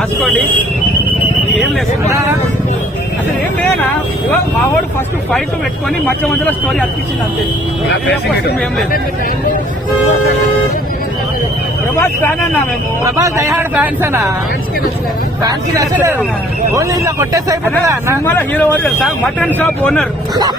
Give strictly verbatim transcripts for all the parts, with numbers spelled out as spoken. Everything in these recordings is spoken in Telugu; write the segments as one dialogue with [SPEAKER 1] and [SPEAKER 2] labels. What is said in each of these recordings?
[SPEAKER 1] రాసుకోండి. ఏం లేదు అసలు ఏం లేనా, మా వాడు ఫస్ట్ ఫైట్ పెట్టుకొని మధ్య మధ్యలో స్టోరీ అర్పించింది అంతే. ఏం లేదు. ప్రభాస్ ఫ్యాన్ అన్నా మేము. ప్రభాస్ డైహార్డ్ ఫ్యాన్స్ అన్నా. ఫ్యాన్స్ కి నచ్చలేదు. ఓన్లీ ఇలా కొట్టేసి అయిపోతుందా సినిమాలో hero sir mutton shop owner.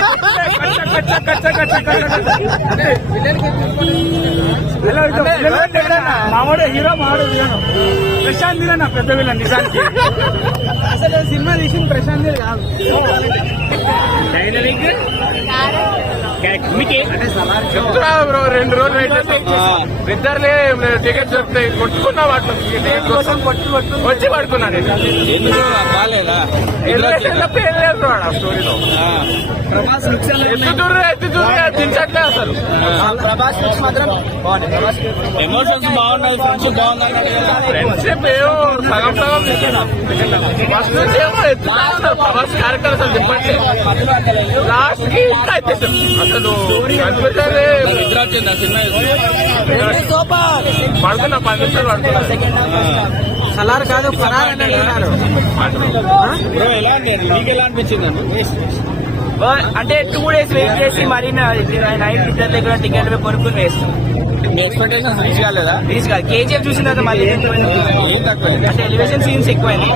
[SPEAKER 1] మావాడు హీరో మావాడు విలన్. ప్రశాంత్ విలన్ పెద్ద విలన్ నిజానికి. అసలు సినిమా తీసిన ప్రశాంత్ కాదు. చెప్తున్నా బ్రో, రెండు రోజులు వెయిట్ చేస్తాం. ఇద్దరులే టికెట్ దొరుకుతాయి. కొట్టుకున్నా వాటి కోసం వచ్చి పడుకున్నాను. స్టోరీలో ఎత్తుదూరు ఎత్తుదూరు దించట్లే అసలు.
[SPEAKER 2] ఎమోషన్స్ బాగున్నాయి, ఫ్రెండ్షిప్ బాగుంది.
[SPEAKER 1] ఫ్రెండ్షిప్ ఏమో సగం సగం ఫస్ట్ నుంచి ఏమో ఎత్తుతున్నారు. ప్రభాస్ క్యారెక్టర్ అసలు దింపట్లే. లాస్ట్ కి అసలు పడుతున్నా పది నిమిషాలు పడుతున్నా. సలార్ కాదు
[SPEAKER 2] ఎలా అనిపించింది?
[SPEAKER 3] అంటే టూ డేస్ వెయిట్ చేసి మరి నైట్ ఇద్దరు దగ్గర టికెట్ కొనుక్కుని వేస్తాం.
[SPEAKER 2] మీ ఎక్స్పెక్టేషన్స్ రీచ్ కాలేదా?
[SPEAKER 3] రీచ్ కాదు. కేజీఎఫ్ చూసిన తర్వాత మళ్ళీ అంటే ఎలివేషన్ సీన్స్ ఎక్కువైనాయి.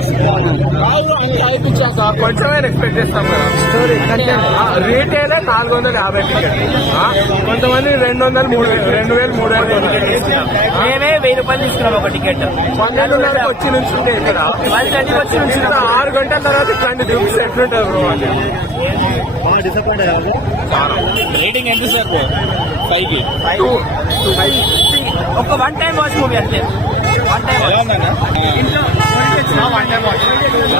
[SPEAKER 1] కొంచెమే ఎక్స్పెక్ట్ చేస్తాం కదా. రేట్ అయితే నాలుగు వందల యాభై టికెట్, కొంతమంది రెండు వందలు మూడు వేలు రెండు వేలు మూడు వేలు
[SPEAKER 3] మేమే వెయ్యి రూపాయలు తీసుకున్నాం ఒక టికెట్.
[SPEAKER 1] పన్నెండున్నరకు వచ్చి నుంచి ఉంటే ఇక్కడ
[SPEAKER 3] వచ్చి నుంచి
[SPEAKER 1] ఆరు గంటల తర్వాత ఇట్లాంటి దిగులు ఎట్లుంటారు బ్రో అని.
[SPEAKER 2] రేటింగ్ ఎంత సార్? ఫైవ్ కి
[SPEAKER 3] ఒక వన్ టైం వాచ్ మూవీ అంటే వన్ టైం ఇంట్లో
[SPEAKER 1] వన్ టైం వాచ్.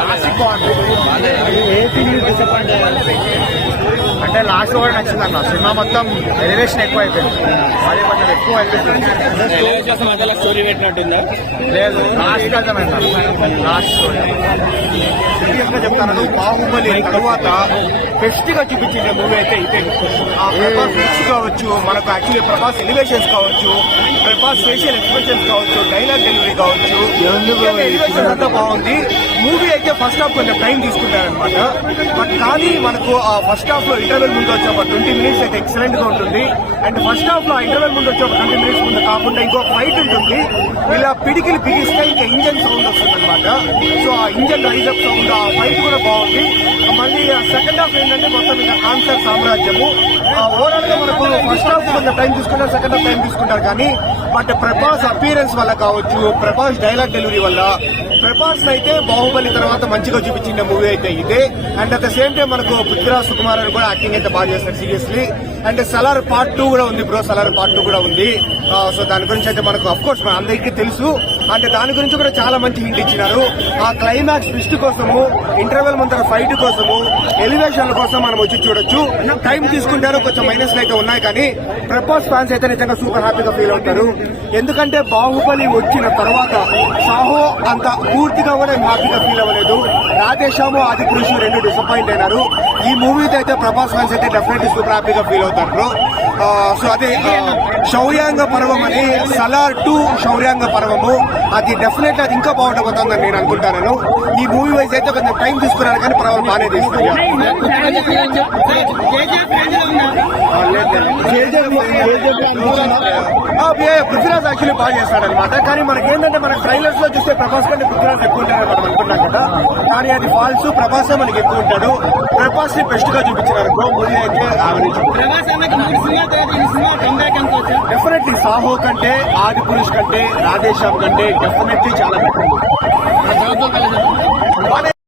[SPEAKER 1] అంటే లాస్ట్ కూడా నచ్చింది అన్న. సినిమా మొత్తం ఎలివేషన్ ఎక్కువ అయిపోయింది. అది కొంచెం ఎక్కువ అయిపోయింది.
[SPEAKER 2] మధ్యలో స్టోరీ పెట్టినట్టుందా?
[SPEAKER 1] లేదు, లాస్ట్ అర్థమైంది. లాస్ట్ స్టోరీ సీరియస్గా చెప్తాను. బాహుబలి తర్వాత బెస్ట్ గా చూపించింది మూవీ అయితే ఇదే. ఆ ప్రభాస్ రిచ్ కావచ్చు, మనకు యాక్చువల్లీ ప్రభాస్ ఎలివేషన్స్ కావచ్చు, ప్రభాస్ ఫేషియల్ ఎక్స్ప్రెషన్స్ కావచ్చు, డైలాగ్ డెలివరీ కావచ్చు, ఎలివేషన్స్ అంతా బాగుంది. మూవీ అయితే ఫస్ట్ హాఫ్ కొంచెం టైం తీసుకుంటారనమాట. బట్ కానీ మనకు ఆ ఫస్ట్ హాఫ్ లో ఇంటర్వెల్ ముందు వచ్చే ఒక ట్వంటీ మినిట్స్ అయితే ఎక్సలెంట్ గా ఉంటుంది. అండ్ ఫస్ట్ హాఫ్ లో ఇంటర్వెల్ ముందు వచ్చే ఒక ట్వంటీ మినిట్స్ ముందు కాకుండా ఇంకో ఫైట్ ఉంటుంది. ఇలా పిడికిలు పిగిస్తే ఇంకా ఇంజన్ సౌండ్ వస్తుంది అనమాట. సో ఆ ఇంజన్ రైజప్ సౌండ్, ఆ ఫైట్ కూడా బాగుంది. మళ్ళీ సెకండ్ హాఫ్ ఏంటంటే మొత్తం ఇంకా కాన్సర్ సామ్రాజ్యము. ఓవరాల్ గా మనకు ఫస్ట్ హాఫ్ కొంచెం టైం తీసుకుంటారు, సెకండ్ హాఫ్ టైం తీసుకుంటారు. కానీ బట్ ప్రభాస్ అపీరెన్స్ వల్ల కావచ్చు, ప్రభాస్ డైలాగ్ డెలివరీ వల్ల, ప్రభాస్ అయితే బాహుబలి తర్వాత మంచిగా చూపించిన మూవీ అయితే ఇదే. And at the same time మనకు పృథ్వీరాజ్ సుకుమార్ అని కూడా యాక్టింగ్ అయితే బాగా చేస్తారు seriously. And Salaar part two కూడా ఉంది బ్రో, సలార్ పార్ట్ టూ కూడా ఉంది. సో దాని గురించి అయితే మనకు అఫ్ కోర్స్ మన అందరికీ తెలుసు. అంటే దాని గురించి కూడా చాలా మంచి హింట్ ఇచ్చినారు. ఆ క్లైమాక్స్ ట్విస్ట్ కోసము, ఇంటర్వెల్ ముందర ఫైట్ కోసము, ఎలివేషన్ కోసం మనం వచ్చి చూడొచ్చు. టైం తీసుకుంటారు, కొంచెం మైనస్ అయితే ఉన్నాయి. కానీ ప్రభాస్ ఫ్యాన్స్ అయితే నిజంగా సూపర్ హ్యాపీగా ఫీల్ అవుతారు. ఎందుకంటే బాహుబలి వచ్చిన తర్వాత సాహో అంత పూర్తిగా కూడా హ్యాపీగా ఫీల్ అవ్వలేదు. రాధేశ్యాము, ఆది పురుషు రెండు డిసప్పాయింట్ అయినారు. ఈ మూవీతో అయితే ప్రభాస్ ఫ్యాన్స్ అయితే డెఫినెట్లీ సూపర్ హ్యాపీగా ఫీల్ అవుతారు బ్రో. సో అదే శౌర్యాంగ పర్వం అని సలార్ టూ శౌర్యాంగ పర్వము, అది డెఫినెట్లీ అది ఇంకా బాగుండబోతుందని నేను అనుకుంటాను. ఈ మూవీ వైజ్ అయితే కొంచెం టైం తీసుకున్నాను, కానీ పర్వం బాగానే తీసుకున్నాను. పృథ్వీరాజ్ యాక్చువల్లీ బాగా చేస్తాడనమాట. కానీ మనకి ఏంటంటే మన ట్రైలర్స్ లో చూస్తే ప్రభాస్ కంటే పృథ్వీరాజ్ ఎక్కువ ఉంటారని మనం అనుకున్నాం కదా. కానీ అది ఫాల్స్, ప్రభాసే మనకి ఎక్కువ ఉంటాడు. ప్రభాస్ ని బెస్ట్ గా చూపించారు బ్రో. మూవీ అయితే డెఫినెట్లీ సాహో కంటే, ఆది పురుష్ కంటే, రాధేశ్యామ్ కంటే డెఫినెట్లీ చాలా బెటర్.